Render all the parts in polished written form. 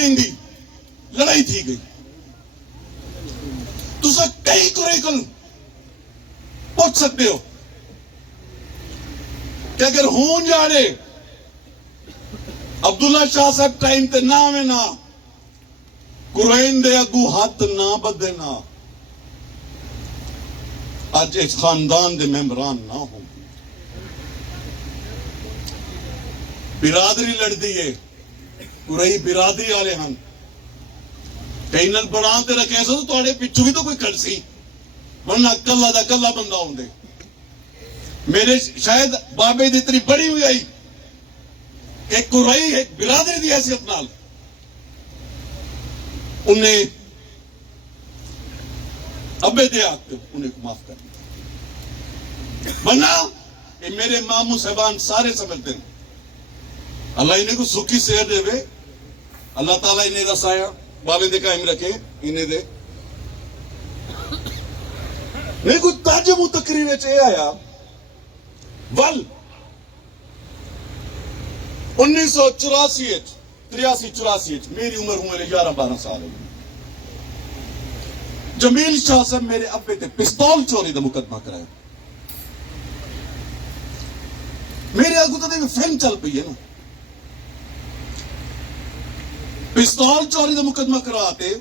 لڑائی تھی گئی تسا کئی کوئی کل پوچھ سکتے ہو کہ اگر ہون جا رہے عبداللہ شاہ صاحب ٹائم تے نہ میں نہ قرآن دے اگو ہاتھ نہ بدے نہ آج اس خاندان دے ممبران نہ ہوں برادری لڑ دیئے قرآن برادری آلے ہن کئی نل بڑھان تے رکھے ایسا تو توڑے پچھو بھی تو کوئی کر سی ورنہ کلہ دا کلہ بندہ ہوں دے میرے شاید بابے دی اتنی بڑی ہوئی آئی کہ قرآن ایک برادری دی حیثیت نال انہیں ابے دے آتے انہیں کو معاف کر دیا ورنہ کہ میرے ماموں صاحبان سارے سمجھتے ہیں اللہ انہیں کو سکھی صحت دے وے اللہ تعالیٰ انہیں رسایا بابے دے قائم رکھے انہیں دے میرے کو تاجم تقریب چاہے آیا ول 1984 میری عمر ہوں میرے 11-12 سال ہوئی جمیل شاہ صاحب میرے ابے تے پستول چوری دا مقدمہ کرایا میرے آگو تو دیکھ فلم چل پئی ہے نا پستول چوری دا مقدمہ کراتے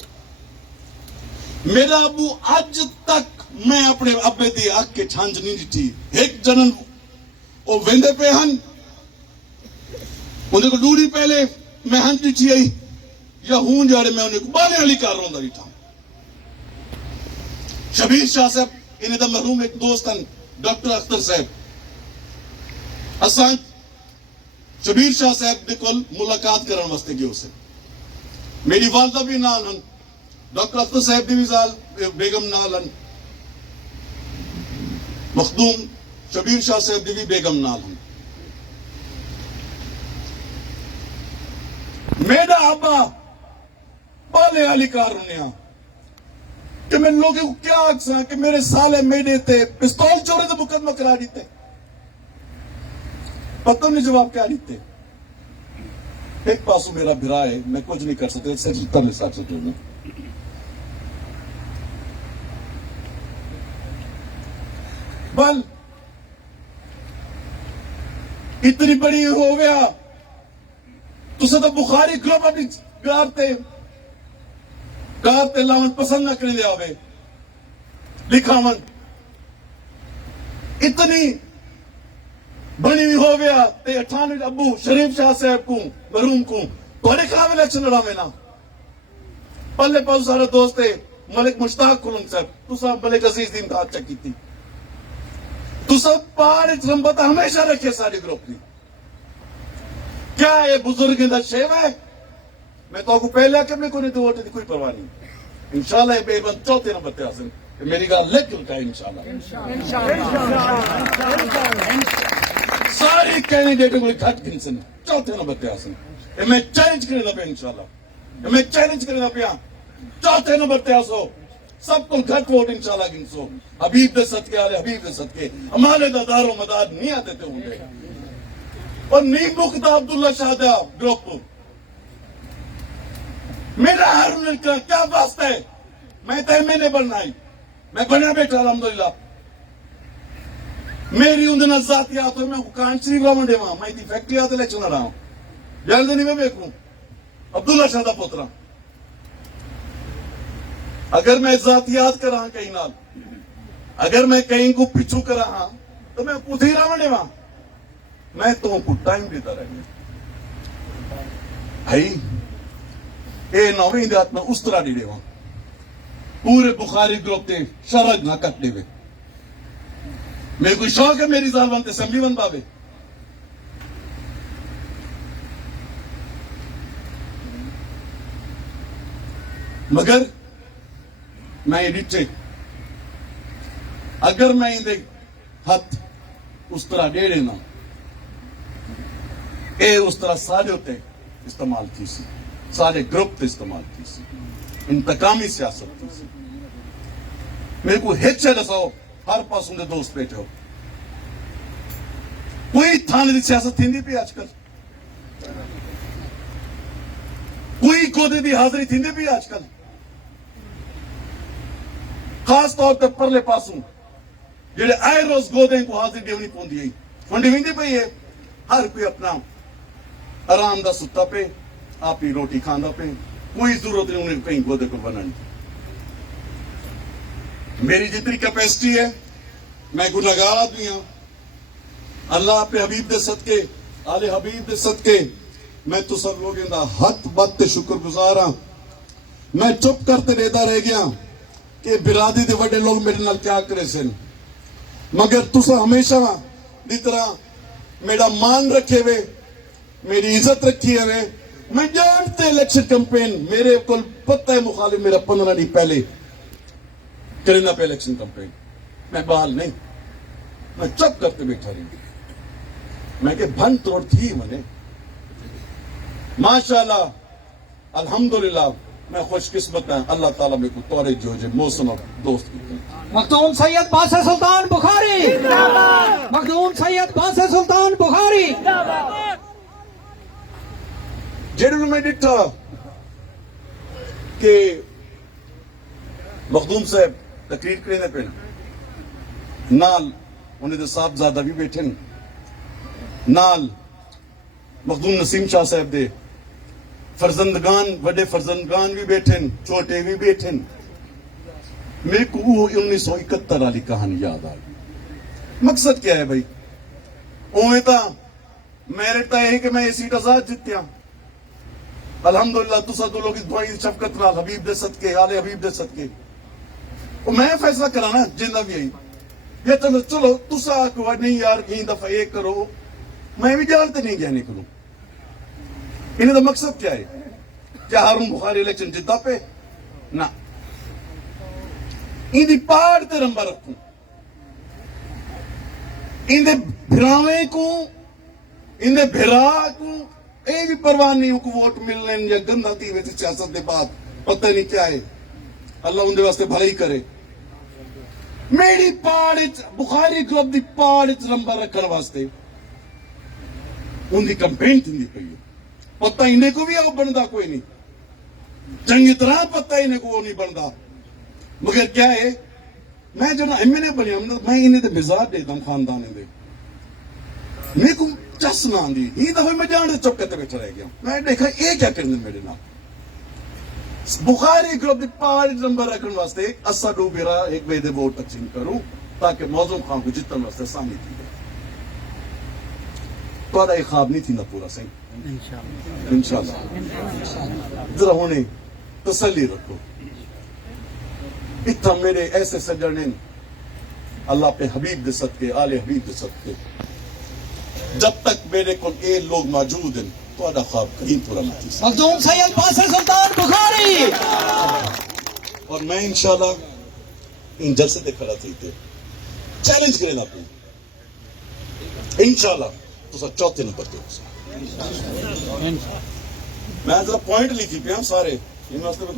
میرا ابو آج تک میں اپنے ابے دی آگ کے چھانج نہیں دیتی ایک جنن وہ ویندے پہ ہن انہیں کو ڈوڑی پہلے میں ہن دیتی آئی یا ہون جاڑے میں انہیں کو بانے علی کار روندہ دیتا ہوں شبیر شاہ صاحب انہیں دا مرحوم ایک دوستن ڈاکٹر اختر صاحب اسان شبیر شاہ صاحب دے کل ملاقات کرن واسطے گئے اسے میری والدہ بھی نال ہن ڈاکٹر اختر صاحب دی وزال بیگم نال ہن مخدوم شبیر شاہ صاحب دی بھی بیگم نال ہن میرا ابا بالے علی کار رنیا کہ میں لوگوں کو کیا اکساں کہ میرے سالے میڈے تے پستول چورے دا مقدمہ کرا دیتے پتہ نہیں جواب کیا دیتے ایک پاسو میرا بھرا ہے میں کچھ نہیں کر سکتے صرف تب حساب سے جوڑنا بل اتنی بڑی ہو گیا تو سے تو بخاری گروپ اپنی گارتے لاؤن پسند نہ کرنے دے آوے لکھاون اتنی بنی ہوئی ہو گیا تے 98 ابو شریف شاہ صاحب کو مرحوم کو توڑے خلاف الیکشن لڑا میں نا پلے پاس سارے دوست ملک مشتاق کلنگ صاحب تو سب ملک عزیز دین کا اچھا کی تھی تو سب پہاڑ رمبتا ہمیشہ رکھے ساری گروپ کی کیا یہ بزرگ اندر شیو ہے میں تو کو پہلے کہ میں کو نہیں تو ووٹ دی کوئی پرواہ نہیں انشاءاللہ یہ بے بند چوتھے نمبر تے حاصل میری گال لیکن کا انشاءاللہ ساری کینڈیڈیٹ کو گھٹ گنسن چوتھے نمبر تے حاصل میں چیلنج کرنے لگا انشاءاللہ میں چیلنج کرنے لگا چوتھے نمبر تے حاصل سب کو گھٹ ووٹ انشاءاللہ گنسو حبیب دے صدقے آلے حبیب دے صدقے ہمارے دار و مداد نہیں آتے تھے ہوں گے اور نہیں مکتا عبداللہ شاہ دا گروپ کو میرا ہر ملکہ کیا واسطہ ہے میں تے میں نے بننا ہے میں بنا بیٹھا الحمدللہ میری اندنا ذاتیات ہوئی میں کانچری گاؤں دے وہاں میں دی فیکٹری آتے لے چنا رہا ہوں جانتے نہیں میں بیکوں عبداللہ شاہ دا پوترا اگر میں ذاتیات کر رہا کہیں نال اگر میں کہیں کو پچھو کر رہا تو میں پوتھی رہا دے وہاں میں تو کو ٹائم دیتا رہے بھائی اے نویں دیات میں اس طرح دی وہاں پورے بخاری گروپ تے شرج نہ کٹ دے میرے کوئی شوق ہے میری ذال بنتے اسمبلی بن بابے مگر میں یہ ڈچے اگر میں یہ ہاتھ اس طرح دے دینا اے اس طرح سارے ہوتے استعمال کی سی سارے گروپ تے استعمال کی سی انتقامی سیاست کی سی میرے کو ہچے دساؤ ہر پاس اندے دوست بیٹھے ہو کوئی تھانے دی سیاست تھی نہیں پی آج کل کوئی گودے دی حاضری تھیندے بھی آج کل خاص طور تے پرلے پاسوں جڑے آئے روز گودے کو حاضری دیونی پوندی ہے فنڈی ویندی پئی ہے ہر کوئی اپنا آرام دا ستا پہ آپ ہی روٹی کھاندا پہ کوئی ضرورت نہیں انہیں کہیں گودے کو بنانی میری جتنی کیپیسٹی ہے میں گناہگار آدمی ہوں اللہ پہ حبیب دے صدقے آل حبیب دے صدقے میں تو سب لوگوں دا حق بات شکر گزار ہاں میں چپ کرتے رہتا رہ گیا کہ برادری دے وڈے لوگ میرے نال کیا کرے سن مگر تسا ہمیشہ دی طرح میرا مان رکھے ہوئے میری عزت رکھی ہے میں جانتے الیکشن کمپین میرے کو پتہ ہے مخالف میرا 15 دن پہلے کرنا پہ الیکشن کمپین میں بحال نہیں میں چپ کرتے بیٹھا رہی میں کہ بھن توڑ تھی منے ماشاءاللہ الحمدللہ میں خوش قسمت ہیں اللہ تعالیٰ میں کو تورے جو موسم اور دوست کی مخدوم سید باسل سلطان بخاری مخدوم سید باسل سلطان بخاری جیڑے میں ڈٹھا کہ مخدوم صاحب تقریر کرنے پہ نال انہیں دے صاحبزادہ بھی بیٹھے نال مخدوم نسیم شاہ صاحب دے فرزندگان وڈے فرزندگان بھی بیٹھے چھوٹے بھی بیٹھے میرے کو وہ 1971 والی کہانی یاد آ گئی مقصد کیا ہے بھائی اوے تا میرٹ تا یہ کہ میں یہ سیٹ آزاد جیتیا الحمدللہ تسا دو لوگ دعائی شفقت نال حبیب دے صدقے آل حبیب دے صدقے میں فیصلہ کرانا جندہ بھی آئی یا چلو تسا کو نہیں یار کہیں دفعہ ایک کرو میں بھی جانتے نہیں گیا نہیں کروں انہیں دا مقصد کیا ہے کیا ہارون بخاری الیکشن جتا پہ نہ ان دی پاڑ تے رمبا رکھوں ان دے بھراویں کو ان دے بھرا کو اے بھی پرواہ نہیں ہوں کو ووٹ ملنے یا گندہ تھی ویسے سیاست دے بعد پتہ نہیں کیا ہے اللہ ان دے واسطے بھلائی کرے میری پاڑ بخاری گروپ دی پاڑ رمبا رکھن واسطے ان دی کمپین تھی پئی ہے پتہ انہیں کو بھی وہ بندا کوئی نہیں چنگی طرح پتہ انہیں کو وہ نہیں بندا مگر کیا ہے میں جو نا ایم این اے بنیا میں انہیں دے مزاج دیتا ہوں خاندان دے میرے کو چس نہ آندی یہ دفعہ میں جان دے چپ کرتے بیٹھا رہ گیا میں دیکھا یہ کیا کرنے میرے نام بخاری گروپ دی پاڑ نمبر رکھنے واسطے اسا ڈو بیرا ایک بے دے ووٹ تقسیم کروں تاکہ موضوع خان کو جتن واسطے سامنے تھی گئے تو ایک خواب نہیں تھی نہ پورا صحیح انشاءاللہ ذرا ہونے تسلی رکھو اتنا میرے ایسے سجنے اللہ پہ حبیب دے صدقے آل حبیب دے صدقے جب تک میرے کو اے لوگ موجود ہیں تو آدھا خواب کہیں پورا نہ تھی مخدوم سید باسل سلطان بخاری اور میں انشاءاللہ ان جلسے دے کھڑا تھی تھے چیلنج کرے نا پہ انشاءاللہ تو سا چوتھے نمبر دے میں ذرا پوائنٹ لکھی پہ ہم سارے ان واسطے میں